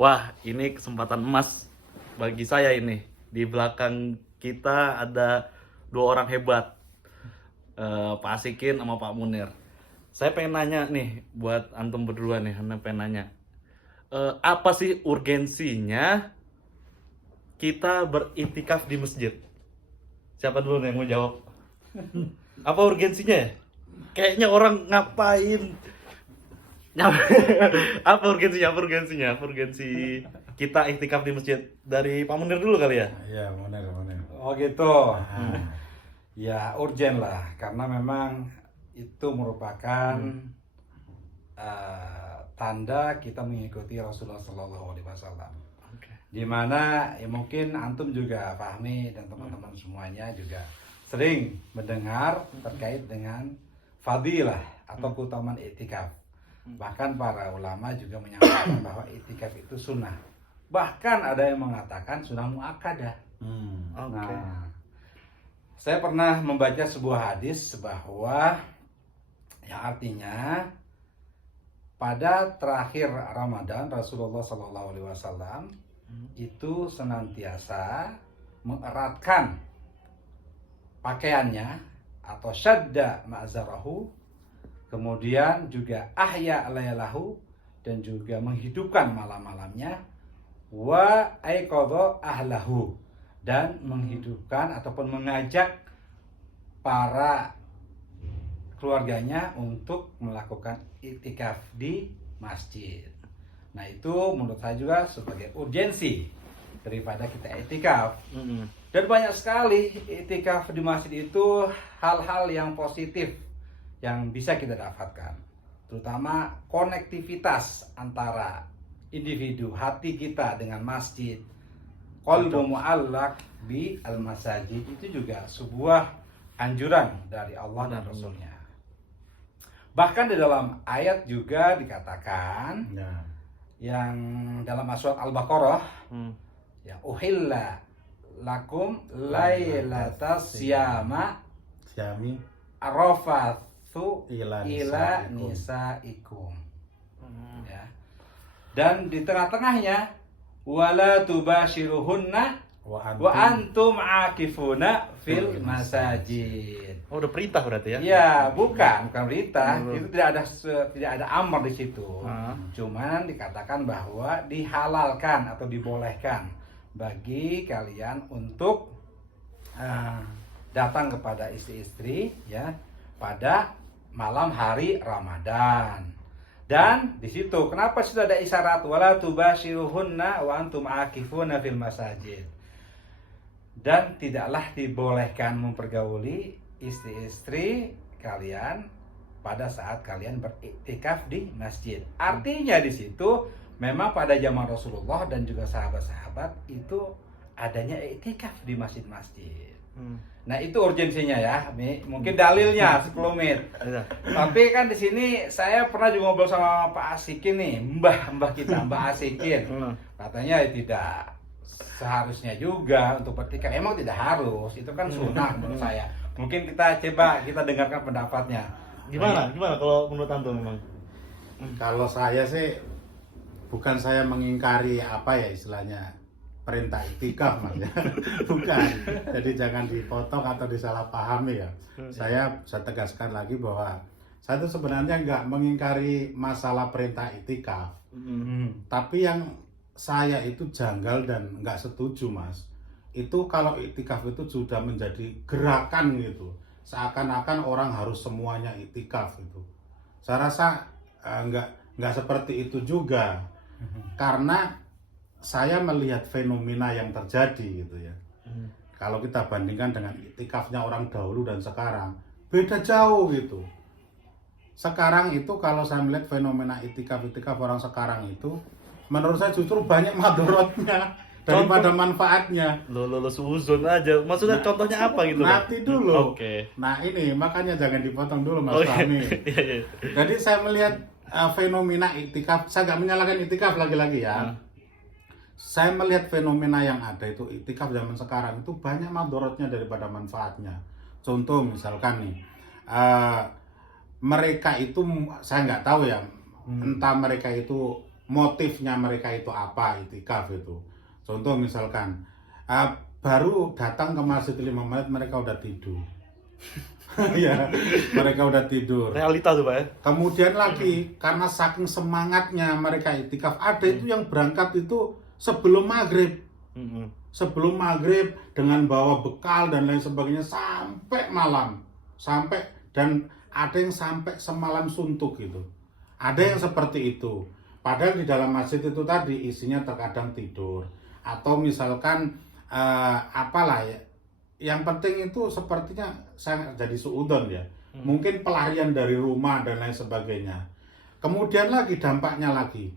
Wah, ini kesempatan emas bagi saya ini. Di belakang kita ada dua orang hebat, Pak Asikin sama Pak Munir. Saya pengen nanya nih buat antum berdua nih, Anda pengen nanya. Apa sih urgensinya kita beriktikaf di masjid? Siapa dulu nih yang mau jawab? Apa urgensinya ya? Kayaknya orang ngapain? Apa urgensinya? Apa urgensinya? Apa urgensi kita iktikaf di masjid? Dari Pak Munir dulu kali ya? Iya, benar. Oh gitu. Ya urgen lah, karena memang itu merupakan tanda kita mengikuti Rasulullah Shallallahu Alaihi Wasallam. Oke. Dimana ya mungkin antum juga pahami dan teman-teman semuanya juga sering mendengar terkait dengan fadilah atau keutamaan iktikaf. Bahkan para ulama juga menyampaikan bahwa iktikaf itu sunnah. Bahkan ada yang mengatakan sunnah muakkadah. Oke. Nah, saya pernah membaca sebuah hadis bahwa yang artinya pada terakhir Ramadan Rasulullah Shallallahu Alaihi Wasallam itu senantiasa mengeratkan pakaiannya atau syadda ma'zarahu, kemudian juga ahya laylahu, dan juga menghidupkan malam-malamnya, wa aiqadha ahlahu, dan menghidupkan ataupun mengajak para keluarganya untuk melakukan iktikaf di masjid. Nah itu menurut saya juga sebagai urgensi daripada kita iktikaf. Dan banyak sekali iktikaf di masjid itu hal-hal yang positif yang bisa kita dapatkan, terutama konektivitas antara individu hati kita dengan masjid. Qalbu mu'allaq bi al-masajid itu juga sebuah anjuran dari Allah dan Rasulnya. Bahkan di dalam ayat juga dikatakan yang dalam surat Al-Baqarah, ya uhilla lakum lailatas syama Syami arafathu ila ila nisaikum. Ya. Dan di tengah-tengahnya wala tubashiruhunna wa antum akifuna fil masajid. Oh, udah perintah berarti ya? Ya, bukan perintah. Itu tidak ada amar di situ. Cuman dikatakan bahwa dihalalkan atau dibolehkan bagi kalian untuk datang kepada istri-istri ya pada malam hari Ramadan. Dan di situ kenapa sudah ada isyarat wala tubashiruhunna wa antum akifuna fil masajid. Dan tidaklah dibolehkan mempergauli istri-istri kalian pada saat kalian beriktikaf di masjid. Artinya di situ memang pada zaman Rasulullah dan juga sahabat-sahabat itu adanya iktikaf di masjid-masjid. Nah itu urgensinya ya, mungkin dalilnya sekelumit. Tapi kan di sini saya pernah juga ngobrol sama Pak Asikin nih, mbah kita, Mbah Asikin. Katanya tidak seharusnya juga untuk bertikaf. Emang tidak harus, itu kan sunnah menurut saya. Mungkin kita dengarkan pendapatnya. Gimana kalau menurut antum memang? Kalau saya sih bukan saya mengingkari apa ya istilahnya perintah iktikaf Mas ya. Bukan. Jadi jangan dipotong atau disalahpahami ya. Saya tegaskan lagi bahwa saya itu sebenarnya nggak mengingkari masalah perintah iktikaf. Tapi yang saya itu janggal dan nggak setuju Mas, itu kalau iktikaf itu sudah menjadi gerakan gitu, seakan-akan orang harus semuanya iktikaf itu. Saya rasa nggak seperti itu juga, karena saya melihat fenomena yang terjadi gitu ya. Kalau kita bandingkan dengan iktikafnya orang dahulu dan sekarang, beda jauh gitu. Sekarang itu kalau saya melihat fenomena iktikaf orang sekarang itu, menurut saya justru banyak madorotnya daripada manfaatnya. Lo suuzon aja. Maksudnya contohnya apa gitu? Nanti dulu. Oke. Nah ini makanya jangan dipotong dulu Mas Fahmi. Jadi saya melihat fenomena iktikaf, saya nggak menyalahkan iktikaf lagi-lagi ya. Saya melihat fenomena yang ada itu iktikaf zaman sekarang itu banyak madorotnya daripada manfaatnya. Contoh misalkan nih, mereka itu saya nggak tahu ya, entah mereka itu motifnya mereka itu apa itikaf itu. Contoh misalkan baru datang ke masjid 5 menit mereka udah tidur. Ya, mereka udah tidur. Realita tuh Pak ya. Kemudian lagi karena saking semangatnya mereka itikaf, ada itu yang berangkat itu sebelum maghrib. Sebelum maghrib dengan bawa bekal dan lain sebagainya sampai malam, dan ada yang sampai semalam suntuk gitu. Ada yang seperti itu. Padahal di dalam masjid itu tadi isinya terkadang tidur atau misalkan apalah ya. Yang penting itu sepertinya saya jadi suudon ya. Mungkin pelarian dari rumah dan lain sebagainya. Kemudian lagi dampaknya lagi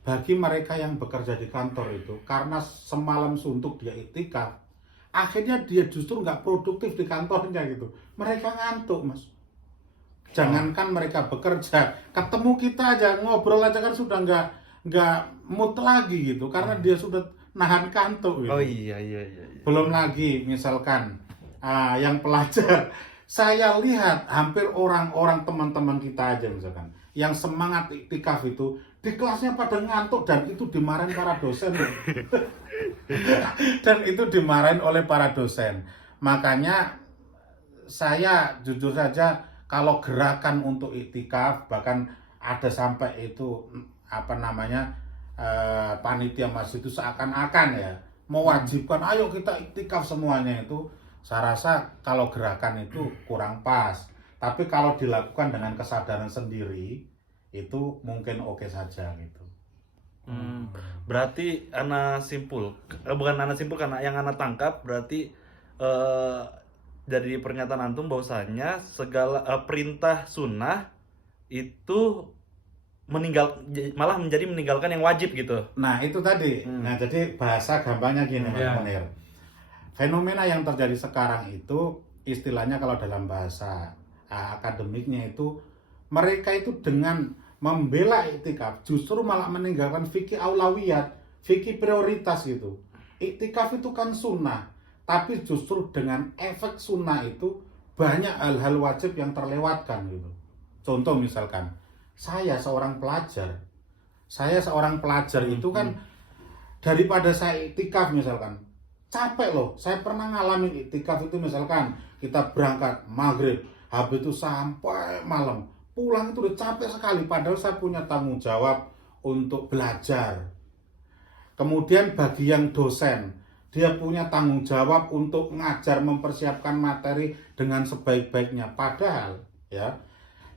bagi mereka yang bekerja di kantor itu, karena semalam suntuk dia iktikaf, akhirnya dia justru nggak produktif di kantornya gitu. Mereka ngantuk Mas. Jangankan mereka bekerja, ketemu kita aja ngobrol aja kan sudah nggak mood lagi gitu, karena dia sudah nahan kantuk gitu. Oh iya. Belum lagi misalkan yang pelajar, saya lihat hampir orang-orang teman-teman kita aja misalkan yang semangat iktikaf itu di kelasnya pada ngantuk dan itu dimarahin para dosen. Dan itu dimarahin oleh para dosen. Makanya saya jujur saja kalau gerakan untuk iktikaf, bahkan ada sampai itu panitia masjid itu seakan-akan ya mewajibkan ayo kita iktikaf semuanya, itu saya rasa kalau gerakan itu kurang pas. Tapi kalau dilakukan dengan kesadaran sendiri itu mungkin oke saja gitu. Berarti bukan anak simpul, karena yang anak tangkap berarti dari pernyataan antum bahwasanya segala perintah sunnah itu malah menjadi meninggalkan yang wajib gitu. Nah itu tadi. Nah jadi bahasa gampangnya gini Mas Munir. Fenomena yang terjadi sekarang itu istilahnya kalau dalam bahasa akademiknya itu mereka itu dengan membela iktikaf justru malah meninggalkan fikih aulawiyat, fikih prioritas gitu. Iktikaf itu kan sunnah, tapi justru dengan efek sunnah itu banyak hal-hal wajib yang terlewatkan gitu. Contoh misalkan saya seorang pelajar itu kan daripada saya iktikaf misalkan capek loh. Saya pernah ngalamin iktikaf itu misalkan kita berangkat maghrib, habis itu sampai malam, pulang itu udah capek sekali, padahal saya punya tanggung jawab untuk belajar. Kemudian bagi yang dosen, dia punya tanggung jawab untuk ngajar, mempersiapkan materi dengan sebaik-baiknya. Padahal ya,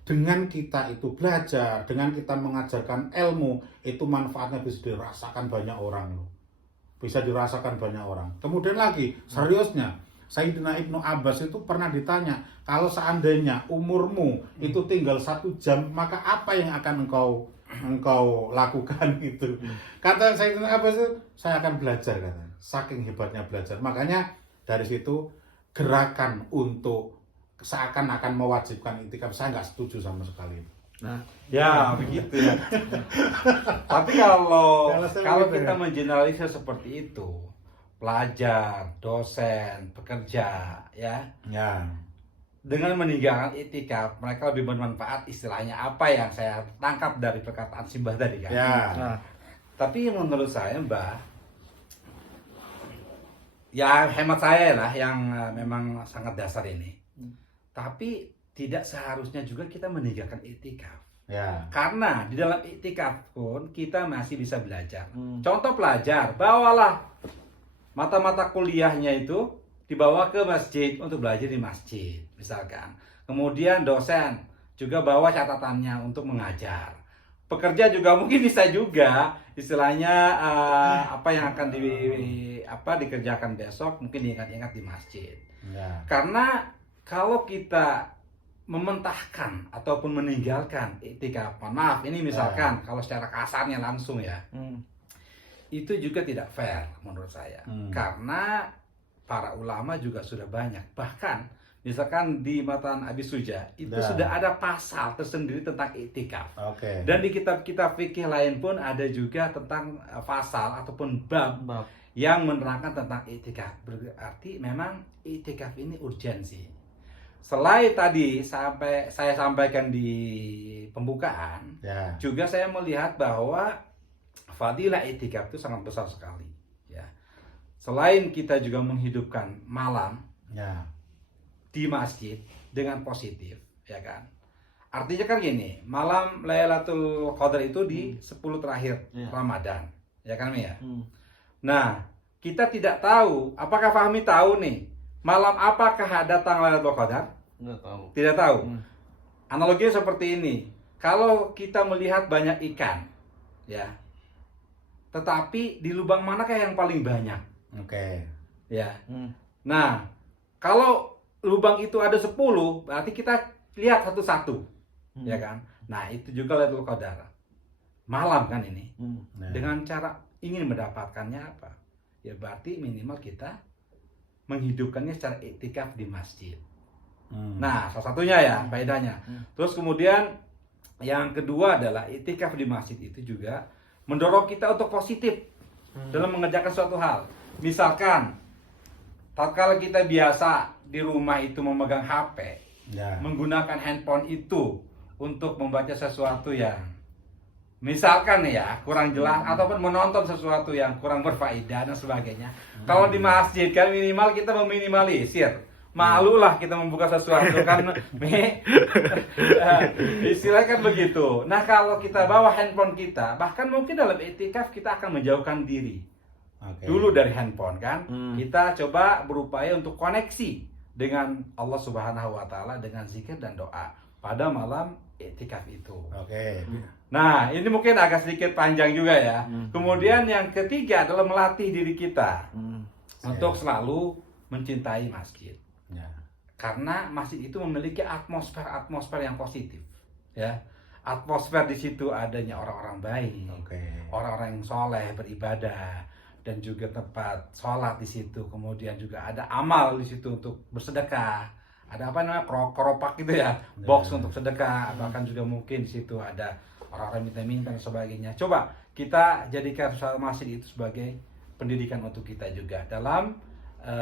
dengan kita itu belajar, dengan kita mengajarkan ilmu, itu manfaatnya bisa dirasakan banyak orang loh. Bisa dirasakan banyak orang. Kemudian lagi, seriusnya, Sayyidina Ibnu Abbas itu pernah ditanya, kalau seandainya umurmu itu tinggal 1 jam, maka apa yang akan engkau lakukan gitu. Kata Sayyidina Abbas itu, saya akan belajar katanya. Saking hebatnya belajar. Makanya dari situ gerakan untuk seakan-akan mewajibkan iktikaf saya nggak setuju sama sekali. Nah, ya begitu ya. Tapi kalau gitu kita ya. mengeneralisir seperti itu, pelajar, dosen, pekerja, ya, dengan meninggalkan iktikaf, mereka lebih bermanfaat, istilahnya apa yang saya tangkap dari perkataan Simbah tadi kan. Ya. nah, Tapi menurut saya Mbah, ya hemat saya lah yang memang sangat dasar ini. Tapi tidak seharusnya juga kita meninggalkan iktikaf. Ya. Karena di dalam iktikaf pun kita masih bisa belajar. Contoh pelajar, bawalah mata-mata kuliahnya itu dibawa ke masjid untuk belajar di masjid, misalkan. Kemudian dosen juga bawa catatannya untuk mengajar. Pekerja juga mungkin bisa juga istilahnya apa yang akan dikerjakan besok mungkin diingat-ingat di masjid. Ya. Karena kalau kita mementahkan ataupun meninggalkan iktikaf, maaf ini misalkan kalau secara kasarnya langsung ya, itu juga tidak fair menurut saya. Karena para ulama juga sudah banyak, bahkan misalkan di Matan Abi Suja itu sudah ada pasal tersendiri tentang iktikaf. Oke. Dan di kitab-kitab fikih lain pun ada juga tentang pasal ataupun bab yang menerangkan tentang iktikaf. Berarti memang iktikaf ini urgensi. Selain tadi saya sampaikan di pembukaan, Ya. juga saya melihat bahwa fadilah i'tikaf itu sangat besar sekali, ya. Selain kita juga menghidupkan malam Ya. di masjid dengan positif, ya kan? Artinya kan gini, malam Lailatul Qadar itu di 10 terakhir Ya. Ramadan, ya kan Mi ya? Hmm. Nah, kita tidak tahu, apakah Fahmi tahu nih, malam apakah datang Lailatul Qadar? Nggak tahu. Tidak tahu. Hmm. Analoginya seperti ini. Kalau kita melihat banyak ikan, ya, tetapi di lubang manakah yang paling banyak? Oke. Ya. Hmm. Nah, kalau lubang itu ada 10, berarti kita lihat satu-satu, ya kan? Nah, itu juga Lailatul Qadar. Malam kan ini. Hmm. Ya. Dengan cara ingin mendapatkannya apa? Ya berarti minimal kita menghidupkannya secara iktikaf di masjid. Nah, salah satunya ya faedahnya. Terus kemudian yang kedua adalah iktikaf di masjid itu juga mendorong kita untuk positif dalam mengerjakan suatu hal. Misalkan tatkala kita biasa di rumah itu memegang HP, Ya. menggunakan handphone itu untuk membaca sesuatu yang misalkan ya kurang jelas ataupun menonton sesuatu yang kurang berfaedah dan sebagainya. Kalau di masjid kan minimal kita meminimalisir. Malulah kita membuka sesuatu kan istilahnya kan begitu. Nah, kalau kita bawa handphone kita, bahkan mungkin dalam iktikaf kita akan menjauhkan diri Oke. dulu dari handphone kan. Hmm. Kita coba berupaya untuk koneksi dengan Allah Subhanahu wa taala dengan zikir dan doa pada malam iktikaf itu. Oke. Nah, ini mungkin agak sedikit panjang juga ya. Hmm. Kemudian yang ketiga adalah melatih diri kita Hmm. untuk selalu mencintai masjid. Ya. Karena masjid itu memiliki atmosfer yang positif, ya. Atmosfer di situ adanya orang-orang baik, Oke. orang-orang yang soleh beribadah, dan juga tempat sholat di situ. Kemudian juga ada amal di situ untuk bersedekah. Ada apa namanya keropak gitu ya, box untuk sedekah. Bahkan juga mungkin di situ ada orang-orang minta-minta dan sebagainya. Coba kita jadikan masjid itu sebagai pendidikan untuk kita juga dalam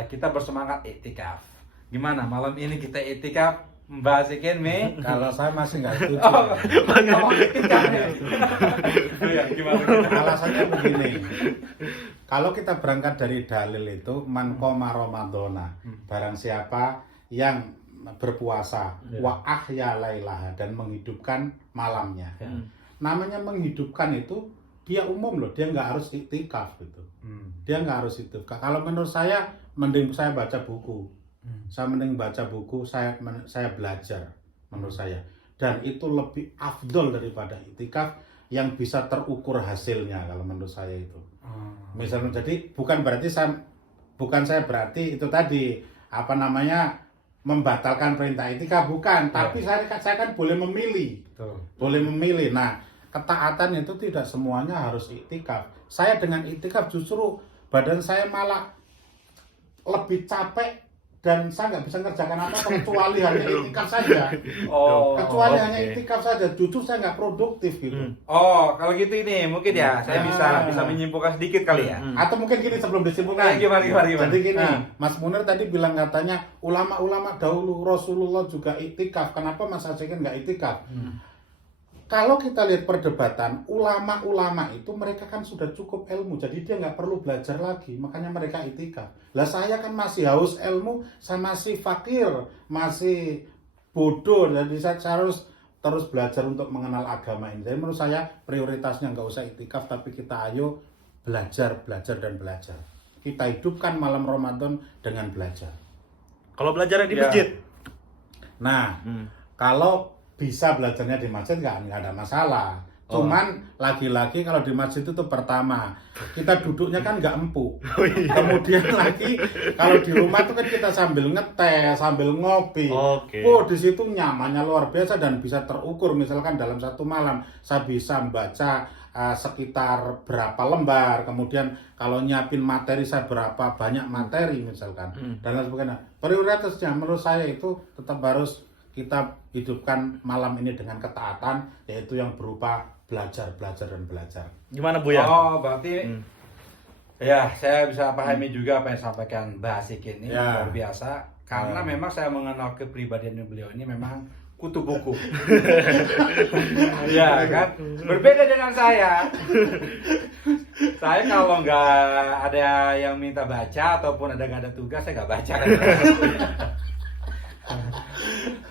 kita bersemangat iktikaf. Gimana malam ini kita iktikaf membahas ikan me? Kalau saya masih nggak setuju. Oh, iktikaf ya. Ya, gimana? Alasannya begini. Kalau kita berangkat dari dalil itu man qoma ramadhana, barang siapa yang berpuasa wa ahya lailaha dan menghidupkan malamnya. Namanya menghidupkan itu dia umum loh, dia nggak harus iktikaf gitu. Dia nggak harus itu. Kalau menurut saya mending saya baca buku. Saya mending baca buku, saya belajar menurut saya. Dan itu lebih afdol daripada iktikaf yang bisa terukur hasilnya kalau menurut saya itu. Misalnya jadi bukan saya berarti itu tadi apa namanya membatalkan perintah iktikaf bukan, tapi saya kan boleh memilih. Betul. Boleh memilih. Nah, ketaatan itu tidak semuanya harus iktikaf. Saya dengan iktikaf justru badan saya malah lebih capek dan saya nggak bisa ngerjakan apa-apa kecuali hanya iktikaf saja. Kecuali hanya iktikaf saja, justru saya nggak produktif gitu. Oh, kalau gitu ini mungkin ya saya bisa menyimpulkan sedikit kali ya. Atau mungkin gini sebelum disimpulkan. Gimana? Jadi gini, Mas Munir tadi bilang katanya ulama-ulama dahulu Rasulullah juga iktikaf. Kenapa Mas Asykin nggak iktikaf? Kalau kita lihat perdebatan ulama-ulama itu mereka kan sudah cukup ilmu, jadi dia nggak perlu belajar lagi, makanya mereka iktikaf. Lah saya kan masih haus ilmu, saya masih fakir, masih bodoh, jadi saya harus terus belajar untuk mengenal agama ini. Jadi menurut saya prioritasnya nggak usah iktikaf, tapi kita ayo belajar dan belajar. Kita hidupkan malam Ramadan dengan belajar. Kalau belajarnya di masjid. Nah, kalau bisa belajarnya di masjid nggak ada masalah. Cuman lagi-lagi kalau di masjid itu pertama kita duduknya kan nggak empuk. Kemudian lagi kalau di rumah itu kan kita sambil ngeteh, sambil ngopi. Oh, di situ nyamannya luar biasa dan bisa terukur. Misalkan dalam satu malam saya bisa membaca sekitar berapa lembar. Kemudian kalau nyiapin materi saya berapa banyak materi misalkan. Dan lain sebagainya. Prioritasnya menurut saya itu tetap harus kita hidupkan malam ini dengan ketaatan, yaitu yang berupa belajar dan belajar. Gimana Bu ya? Oh, berarti ya saya bisa pahami juga apa yang disampaikan Mbak Asik ini luar biasa. Karena memang saya mengenal kepribadian beliau ini memang kutu buku. Ya kan? Berbeda dengan saya. Saya kalau nggak ada yang minta baca ataupun nggak ada tugas, saya nggak baca.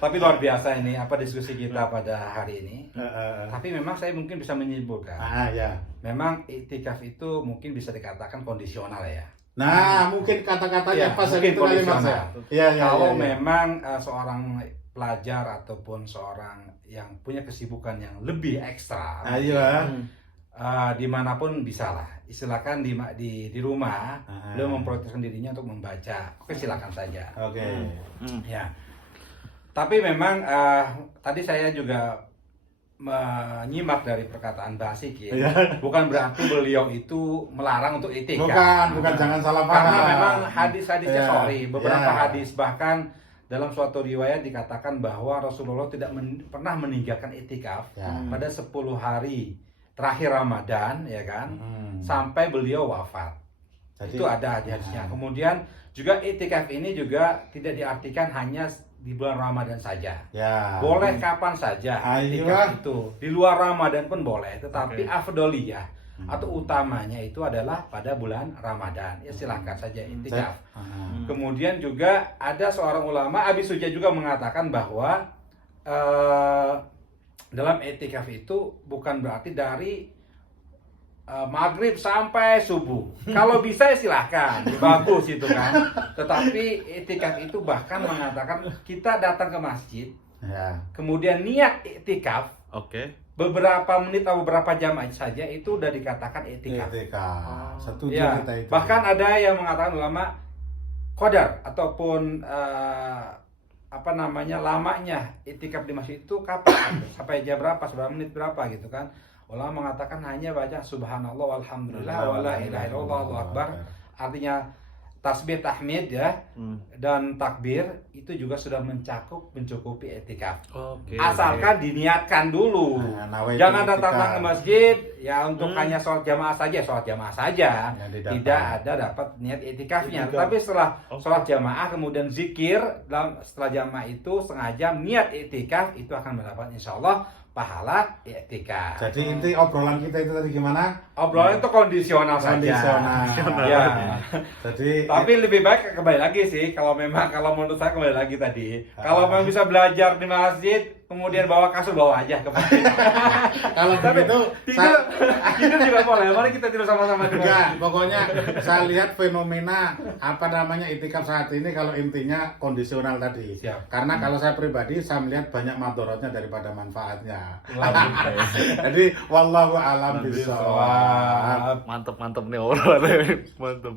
Tapi luar biasa ini diskusi kita pada hari ini. Tapi memang saya mungkin bisa menyimpulkan. Ya. Memang iktikaf itu mungkin bisa dikatakan kondisional ya. Nah, mungkin kata-katanya Ya, pas mungkin itu kalimat kondisional. saya. Iya, Kalau memang seorang pelajar ataupun seorang yang punya kesibukan yang lebih ekstra, Ayo. dimanapun bisa lah. Silakan di rumah, beliau memprioritaskan dirinya untuk membaca. Oke, silakan saja. Oke. Ya. Tapi memang tadi saya juga menyimak dari perkataan Basik ya. Bukan berarti beliau itu melarang untuk itikaf. Bukan jangan salah paham. Karena memang hadis-hadisnya beberapa Ya. hadis bahkan dalam suatu riwayat dikatakan bahwa Rasulullah tidak pernah meninggalkan itikaf pada 10 hari terakhir Ramadan, ya kan, sampai beliau wafat. Itu ada hadisnya. Kemudian juga itikaf ini juga tidak diartikan hanya di bulan Ramadan saja. Ya. Boleh kapan saja itikaf itu. Di luar Ramadan pun boleh, tetapi afdoliyah atau utamanya itu adalah pada bulan Ramadan. Ya silahkan saja itikaf. Kemudian juga ada seorang ulama, Abi Suja juga mengatakan bahwa dalam itikaf itu bukan berarti dari maghrib sampai subuh. Kalau bisa ya silahkan, bagus itu kan. Tetapi itikaf itu bahkan mengatakan kita datang ke masjid, kemudian niat itikaf, beberapa menit atau beberapa jam saja itu udah dikatakan itikaf. Setuju Ya, kita itu. bahkan ada yang mengatakan ulama qadar ataupun lamanya itikaf di masjid itu kapan, sampai jam berapa, seberapa menit berapa gitu kan. Ulama mengatakan hanya baca subhanallah walhamdulillah wala ilaha illallah Allahu akbar. Artinya tasbih tahmid ya dan takbir itu juga sudah mencukupi itikaf. Asalkan diniatkan dulu. Jangan datang ke masjid ya untuk hanya sholat jamaah saja. Tidak ada dapat niat itikafnya. Tapi setelah sholat jamaah kemudian zikir setelah jamaah itu setengah jam niat itikaf itu akan mendapat insyaallah pahala i'tikaf. Jadi inti obrolan kita itu tadi gimana? Obrolan itu kondisional saja. Ya. Jadi tapi lebih baik kembali lagi sih kalau menurut saya kembali lagi tadi. Kalau memang bisa belajar di masjid, kemudian bawa kasur bawa aja ke masjid. kalau begitu tidur juga boleh. Mari kita tidur sama-sama di enggak, pokoknya saya lihat fenomena itikaf saat ini kalau intinya kondisional tadi. Siap. Karena kalau saya pribadi saya melihat banyak madorotnya daripada manfaatnya. Jadi wallahu alam bishawab. Mantep nih obrolannya. Mantep.